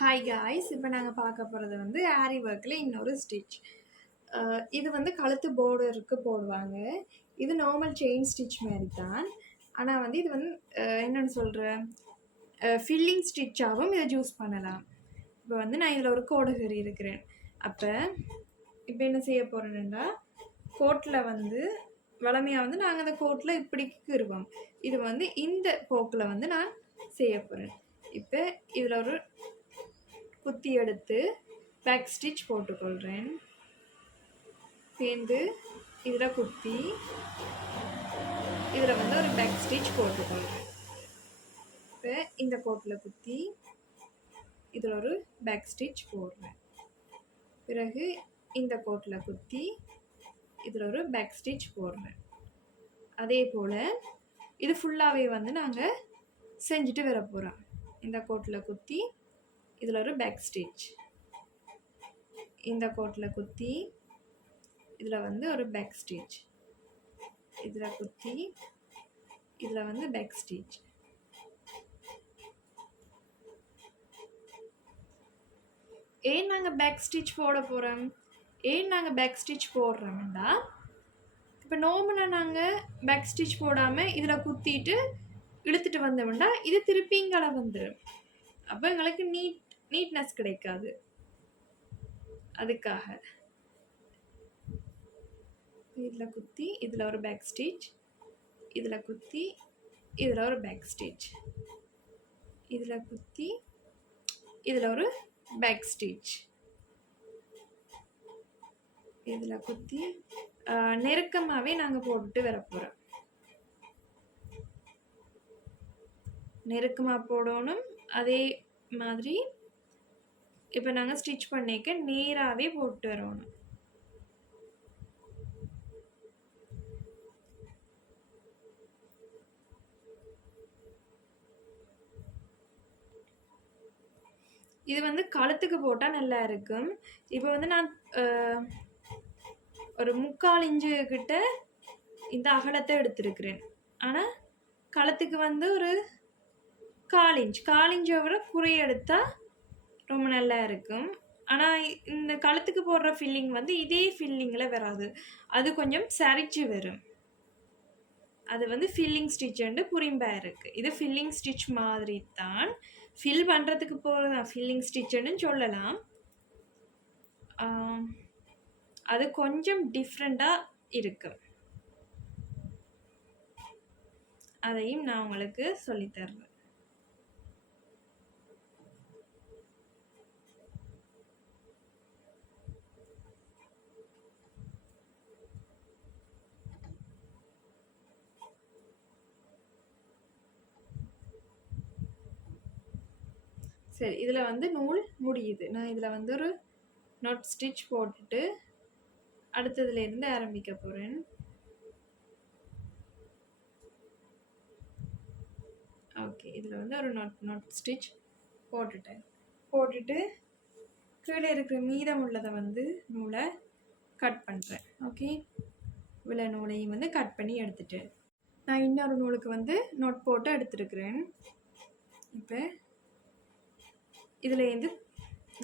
Hi guys, இப்போ நாங்கள் பார்க்க போகிறது வந்து ஆரி ஒர்க்கில் இன்னொரு ஸ்டிச். இது வந்து கழுத்து போர்டருக்கு போடுவாங்க. இது நார்மல் செயின் ஸ்டிச் மாதிரி தான். ஆனால் வந்து இது வந்து என்னென்னு சொல்கிறேன், ஃபில்லிங் ஸ்டிச்சாகவும் இதை யூஸ் பண்ணலாம். இப்போ வந்து நான் இதில் ஒரு கோடுகரி இருக்கிறேன். இப்போ என்ன செய்ய போகிறேன்னா, கோட்டில் வந்து வளமையாக வந்து நாங்கள் அந்த கோட்டில் இப்படி கீறுவோம். இது வந்து இந்த போக்கில் வந்து நான் செய்ய போகிறேன். இப்போ இதில் ஒரு குத்தி எடுத்து பேக் ஸ்டிச் போட்டுக்கொள்கிறேன். சேர்ந்து இதில் குத்தி இதில் வந்து ஒரு பேக் ஸ்டிச் போட்டுக்கொள்கிறேன். இப்போ இந்த கோட்டில் குத்தி இதில் ஒரு பேக் ஸ்டிச் போடுறேன். பிறகு இந்த கோட்டில் குத்தி இதில் ஒரு பேக் ஸ்டிச் போடுறேன். அதே போல் இது ஃபுல்லாகவே வந்து நாங்கள் செஞ்சுட்டு வர போகிறோம். இந்த கோட்டில் குத்தி இதில் ஒரு பேக் ஸ்டிச், இந்த கோட்டில் குத்தி இதில் வந்து ஒரு பேக் ஸ்டிச், இதில் குத்தி இதில் வந்து பேக் ஸ்டிச். ஏன் நாங்கள் பேக் ஸ்டிச் போட போகிறோம், ஏன் நாங்கள் பேக் ஸ்டிச் போடுறோம்டா, இப்போ நார்மலாக நாங்கள் பேக் ஸ்டிச் போடாமல் இதில் குத்திட்டு இழுத்துட்டு வந்தோம்னா இது திருப்பிங்களை வந்துடும். அப்போ எங்களுக்கு நீட்னஸ் கிடைக்காது. அதுக்காக இதில் குத்தி இதில் ஒரு பேக் ஸ்டிச், இதில் குத்தி இதில் ஒரு பேக் ஸ்டிச், இதில் குத்தி இதில் ஒரு பேக் ஸ்டிச், இதில் குத்தி நெருக்கமாகவே நாங்கள் போட்டுட்டு வர போகிறோம். நெருக்கமாக போடணும். அதே மாதிரி இப்போ நாங்கள் ஸ்டிச் பண்ணிக்க நேராகவே போட்டு வரணும். இது வந்து கழுத்துக்கு போட்டால் நல்லா இருக்கும். இப்போ வந்து நான் ஒரு 3/4 இன்ச்சு கிட்ட இந்த அகலத்தை எடுத்திருக்கிறேன். ஆனால் கழுத்துக்கு வந்து ஒரு 1/4 இன்ச்சை விட குறைய எடுத்தால் ரொம்ப நல்லா இருக்கும். ஆனால் இந்த கழுத்துக்கு போடுற ஃபில்லிங் வந்து இதே ஃபில்லிங்கில் வராது, அது கொஞ்சம் சரிச்சு வரும். அது வந்து ஃபில்லிங் ஸ்டிச்சுண்டு புரிம்பாக இருக்குது. இது ஃபில்லிங் ஸ்டிச் மாதிரி தான், ஃபில் பண்ணுறதுக்கு போகிறதா ஃபில்லிங் ஸ்டிச்சுன்னு சொல்லலாம். அது கொஞ்சம் டிஃப்ரெண்ட்டாக இருக்கு. அதையும் நான் உங்களுக்கு சொல்லித்தர்றேன். சரி, இதில் வந்து நூல் முடியுது. நான் இதில் வந்து ஒரு நாட் ஸ்டிச் போட்டுட்டு அடுத்ததுலேருந்து ஆரம்பிக்க போகிறேன். ஓகே, இதில் வந்து ஒரு நாட் ஸ்டிச் போட்டுட்டு கீழே இருக்கிற மீதம் உள்ளதை வந்து நூலை கட் பண்ணுறேன். ஓகே, இவ்வளோ நூலையும் வந்து கட் பண்ணி எடுத்துட்டு நான் இன்னொரு நூலுக்கு வந்து நோட் போட்டு எடுத்துருக்கிறேன். இப்போ இதுலேருந்து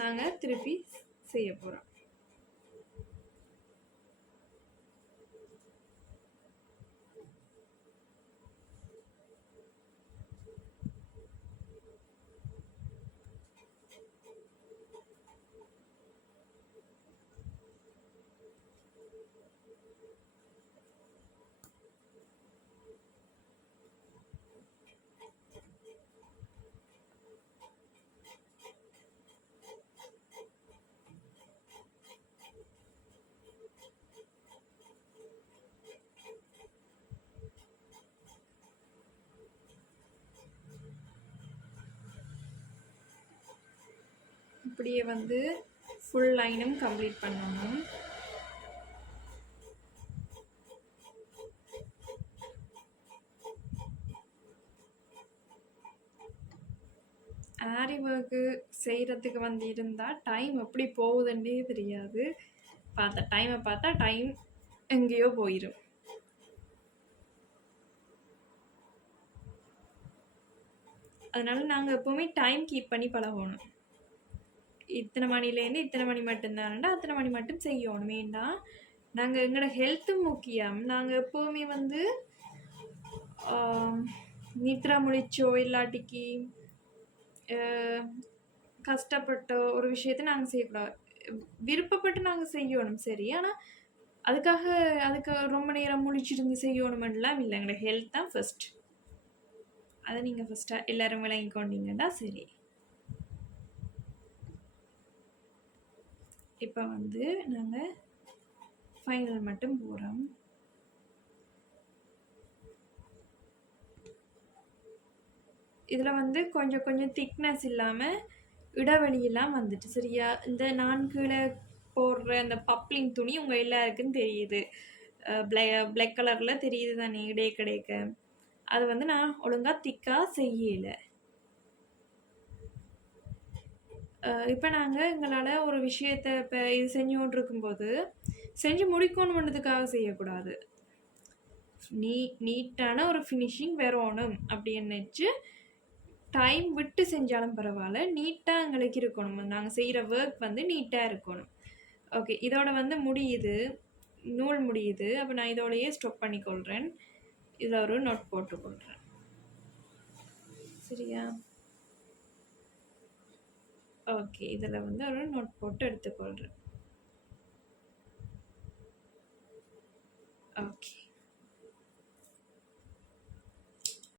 நாங்கள் திருப்பி செய்ய போகிறோம். இப்படியே வந்து ஃபுல் லைனும் கம்ப்ளீட் பண்ணணும். ஆரி ஒர்க்கு செய்கிறதுக்கு வந்து இருந்தால் டைம் எப்படி போகுதுன்னே தெரியாது. டைமை பார்த்தா டைம் எங்கேயோ போயிடும். அதனால நாங்கள் எப்போவுமே டைம் கீப் பண்ணி பழகணும். இத்தனை மணிலேருந்து இத்தனை மணி மட்டும்தானண்டா அத்தனை மணி மட்டும் செய்யணும். வேண்டாம், நாங்கள் எங்களோட ஹெல்த்தும் முக்கியம். நாங்கள் எப்போவுமே வந்து நித்ரா முழிச்சோ இல்லாட்டிக்கு கஷ்டப்பட்ட ஒரு விஷயத்தை நாங்கள் செய்யக்கூடாது. விருப்பப்பட்டு நாங்கள் செய்யணும் சரி, ஆனால் அதுக்கு ரொம்ப நேரம் முழிச்சிருந்து செய்யணுமெல்லாம் இல்லை. எங்களோட ஹெல்த் தான் ஃபர்ஸ்ட். அதை நீங்கள் ஃபஸ்ட்டாக எல்லோரும் விளங்கி கொண்டீங்கன்னா சரி. இப்போ வந்து நாங்கள் ஃபைனல் மட்டும் போகிறோம். இதில் வந்து கொஞ்சம் கொஞ்சம் திக்னஸ் இல்லாமல் இடைவெளியெல்லாம் வந்துட்டு சரியா. இந்த நான் கீழே போடுற அந்த பப்ளிங் துணி உங்கள் எல்லாருக்கும் தெரியுது, பிளாக் கலரில் தெரியுது தானே இடே கிடைக்க. அது வந்து நான் ஒழுங்காக திக்காக செய்யலை. இப்போ நாங்கள் எங்களால் ஒரு விஷயத்தை இப்போ இது செஞ்சு கொண்டிருக்கும்போது செஞ்சு முடிக்கணுன்றதுக்காக செய்யக்கூடாது. நீட்டான ஒரு ஃபினிஷிங் வரணும் அப்படின்னு வச்சு டைம் விட்டு செஞ்சாலும் பரவாயில்ல, நீட்டாக எங்களுக்கு இருக்கணும். நாங்கள் செய்கிற ஒர்க் வந்து நீட்டாக இருக்கணும். ஓகே, இதோட வந்து முடியுது, நூல் முடியுது. அப்போ நான் இதோடையே ஸ்டாப் பண்ணிக்கொள்கிறேன். இதில் ஒரு நோட் போட்டுக்கொள்கிறேன் சரியா. ஓகே, இதில் வந்து ஒரு நோட் போட்டு எடுத்துக்கொள்கிறேன். ஓகே.